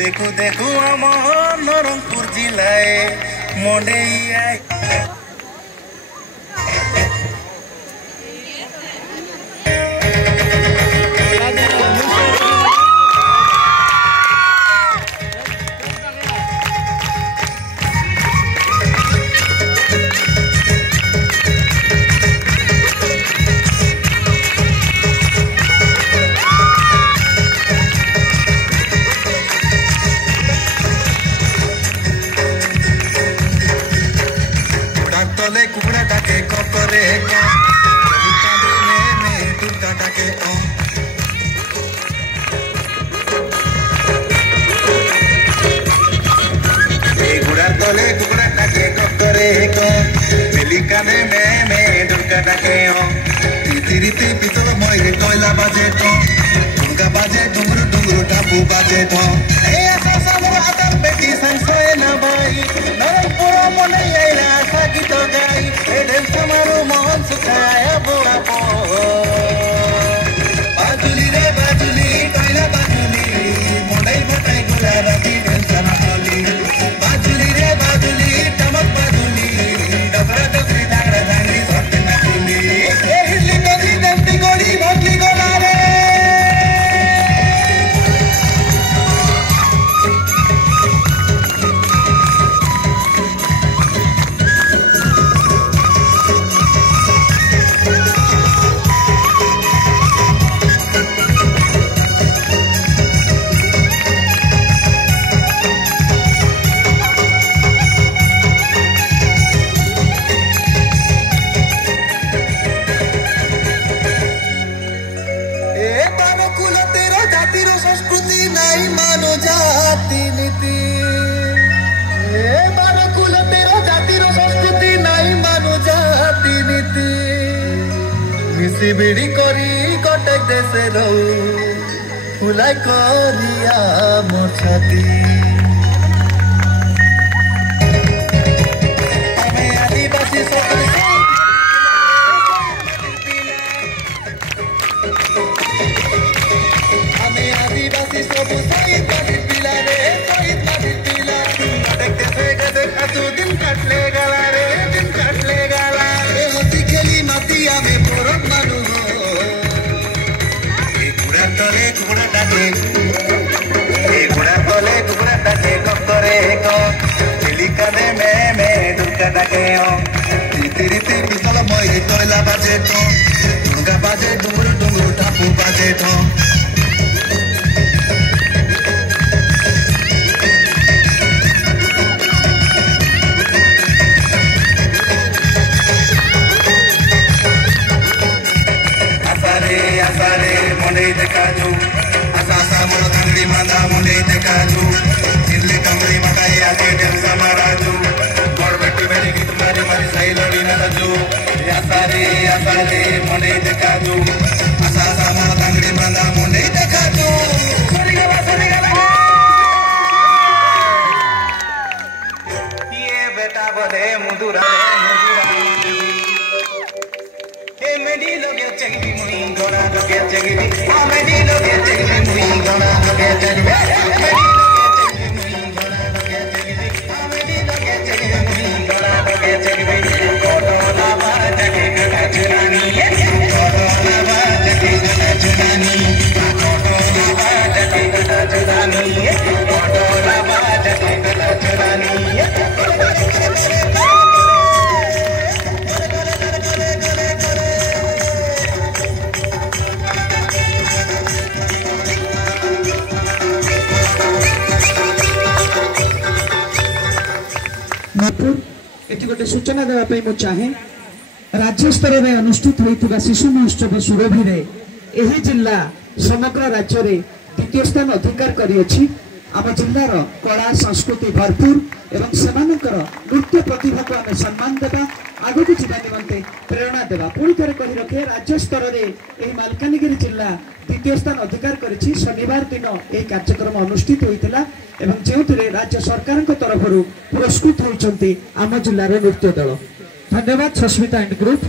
देखो देखो आम नरंगपुर जिलाए मंडे तले कुकड़ा डाके ककरे दुर्गा डाके गुड़ा तले कुकड़ा डाके ककरे पेलिकाने में दुर्गा डाके तीती पितल मयूर कोयला बाजे दुर्गा बाजे डुंगरू डुंगरू टापू बाजे बेटी संसय न भाई नरंगपुर मने आइला आशा गीत गाई एडेल समारो मोहन सुखाया बोला बाजुली रे बाजुली टोइला बाजुली मोंडई बटाई गुला राती डेल समाली बाजुली रे बाजुली टमक बाजुली डबरा डबरी दागड़ा दांगड़ी सत्य नाचुली ए हिली नदी दंती गोड़ी भटली गोला रे बिड़ी करी कटक देसे रहू फुलाई करिया मोर छाती हमें आदिवासी सब शहीद माटी पिला रे शहीद माटी पिला कटक देसे गदे खातू दिन काटले गला रे दिन काटले गला ए हसी खेली मातिया में पोरक मानू तले कुकड़ा डाके ककरे पेलिकाने में दुर्गा डाके तीती पितल मयूर कोयला बाजे दुर्गा बाजे डुंगरू डुंगरू टापू बाजे आसारे मुंडे देखाजू आसा मोर कंगड़ी मांदा मुंडे देखाजू चिल्ले कंगड़ी मकाई आके डेल समाराजू गोड़ बेटी बेटी गीत मारी मारी सही लड़ी न लजू आसारे मुंडे देखाजू आसा मोर कंगड़ी मांदा मुंडे देखाजू सरी गला ये बेटा बोले मुदुरा मेडी लोगे चगली मुई गोरा लोगे चगली मेडी लोगे चगली मुई गोरा लोगे चगली मेडी लोगे चगली मुई गोरा लोगे चगली कोटोला बाजके गला चुरानी कोटोला बाजके गला चुरानी कोटोला बाजके गला चुरानी कोटोला बाजके गला चुरानी एटी गोटे सूचना देवाई चाहे राज्य स्तर में अनुष्ठित होता शिशु महोत्सव सुरभि यही जिला समग्र राज्य में द्वितीय स्थान अधिकार करिछि। आम जिलार कला संस्कृति भरपूर एवं सेमानकर नृत्य प्रतिभा को आम सम्मान देवा आगु को जावा निमंते प्रेरणा देवा पुणी थे कही रखे राज्य स्तर में मालकानगिरी जिला द्वितीय स्थान अधिकार करिछि। शनिवार दिन यह कार्यक्रम अनुष्ठित होता एवं जो राज्य सरकार तरफ पुरस्कृत होती आम जिलार नृत्य दल। धन्यवाद सस्मिता एंड ग्रुप।